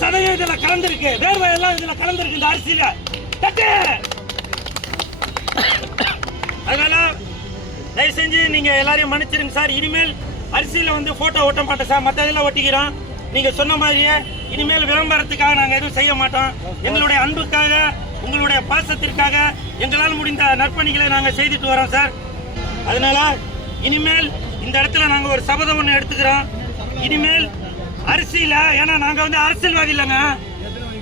சதவீதம் இதுல கலந்துருக்கு, வேர்வை எல்லாம் இதுல கலந்துருக்கு இந்த அரிசியில. அதனால தயவு செஞ்சு நீங்க எல்லாரையும் மன்னிச்சிருங்க சார். இனிமேல் அரிசியில வந்து போட்டோ ஒட்ட மாட்டோம் சார், மற்ற இதெல்லாம் ஒட்டிக்கிறோம். நீங்க சொன்ன மாதிரியே இனிமேல் விளம்பரத்துக்காக நாங்க எதுவும் செய்ய மாட்டோம். எங்களுடைய அன்புக்காக, உங்களுடைய பாசத்திற்காக எங்களால் முடிந்த நற்பணிகளை நாங்க செய்துட்டு வரோம் சார். அதனால இனிமேல் இந்த இடத்துல நாங்க ஒரு சபதம் ஒண்ணு எடுத்துக்கிறோம். இனிமேல் அரிசியில, ஏன்னா நாங்க வந்து அரசியல்வாதி இல்லைங்க,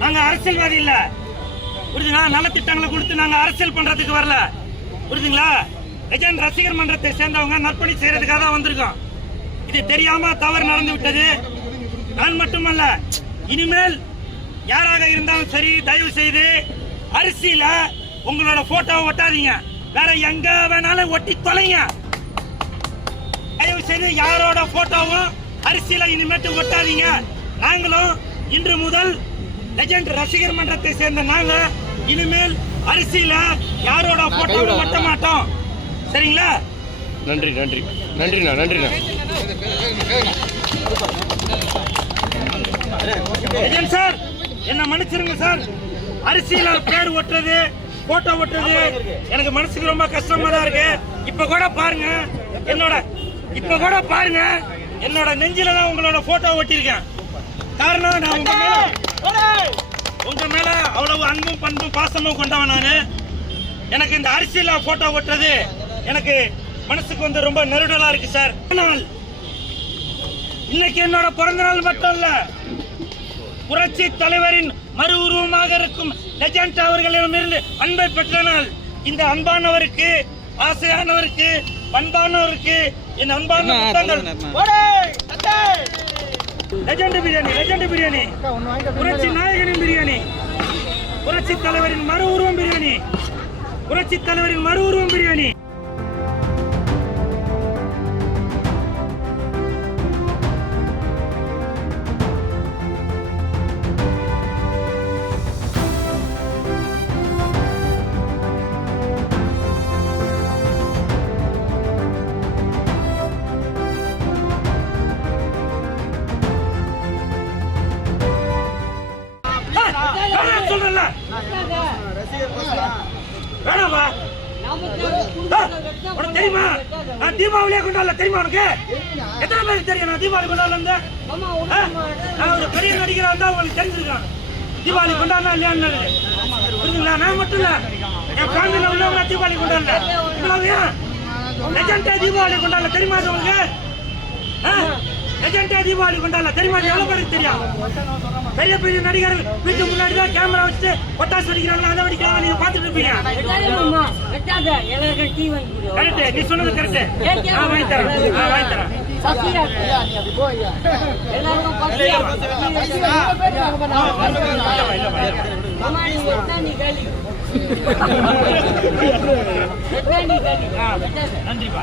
நாங்க அரசியல்வாதி இல்ல, புரியுதுங்களா? நல்ல திட்டங்களை கொடுத்து நாங்க அரசியல் பண்றதுக்கு வரல, புரியுதுங்களா? லெஜண்ட் ரசிகர் மன்றத்தை சேர்ந்தவங்க நற்பணி செய்யறதுக்காக தான் வந்திருக்கோம். இது தெரியாம தவறு நடந்து விட்டது. நான் மட்டுமல்ல, இனிமேல் யாராக இருந்தாலும் சரி, தயவு செய்து அரிசியில உங்களோட போட்டோவை ஒட்டாதீங்க, வேற எங்க வேணாலும் ஒட்டி தொலைங்க. தயவு செய்து யாரோட போட்டோவும் அரிசியில இனிமேட்டு ஒட்டாதீங்க. நாங்களும் இன்று முதல் லெஜண்ட் ரசிகர் மன்றத்தை சேர்ந்த நாங்க இனிமேல் அரிசியில யாரோட போட்டோவும் ஒட்ட மாட்டோம். சரிங்களா? நன்றி நன்றி நன்றிண்ணா, நன்றிண்ணா. லெஜண்ட் சார், என்ன மன்னிச்சிருங்க சார். அரிசியில பேர் ஒட்டுறது, போட்டோ ஒட்டுறது எனக்கு மனசுக்கு ரொம்ப கஷ்டமா தான் இருக்கு. இப்ப கூட பாருங்க, என்னோட நெஞ்சில தான் உங்களோட போட்டோ ஒட்டியிருக்கேன். காரணம், நான் உங்க மேல அவ்வளவு அன்பும் பண்பும் பாசமும் கொண்டவன் நானு. எனக்கு இந்த அரிசியில போட்டோ ஒட்டுறது எனக்கு மனசுக்கு வந்து ரொம்ப நெருடலா இருக்கு சார். இன்னைக்கு என்னோட பிறந்த நாள் மட்டும் இல்ல, புரட்சி தலைவரின் மறு உருவமாக இருக்கும் லெஜண்ட் அவர்களிடமிருந்து அன்பை பெற்ற நாள். இந்த அன்பானவருக்கு, ஆசையானவருக்கு, பண்பானவருக்கு என் அன்பான லெஜண்ட் பிரியாணி, புரட்சி நாயகனின் பிரியாணி, புரட்சி தலைவரின் மறு உருவம் பிரியாணி. சொல்றல வேணாமா? உனக்கு தெரியுமா நான் தீபாவளியே கொண்டாடல? தெரியுமா உனக்கு? எத்தனை பேருக்கு தெரியும் நான் தீபாவளி கொண்டாடல? நான் ஒரு பெரிய நடிகரா இருந்தா உங்களுக்கு தெரிஞ்சிருக்கான் தீபாவளி கொண்டாடா இல்லையான்னு. புரியுதுங்களா? நான் மட்டும் இல்ல, என் ஃபேமிலியில உள்ளவங்க தீபாவளி கொண்டாடல. லெஜண்டா தீபாவளி கொண்டாடல, தெரியுமா உங்களுக்கு? லெஜண்டா தீபாவளி கொண்டாடல, தெரியுமா? எவ்வளவு பேருக்கு தெரியும்? பெரிய பெரிய நடிகர்கள் வீட்டு முன்னாடி தான் கேமரா வச்சு பட்டாசு வெடிக்கிறாங்க, அதை வெடிக்கிறாங்க, நீங்க பாத்துட்டு இருப்பீங்க. கரெக்ட், நீ சொன்னது கரெக்ட். நான் வாங்கி தரேன், நன்றிப்பா.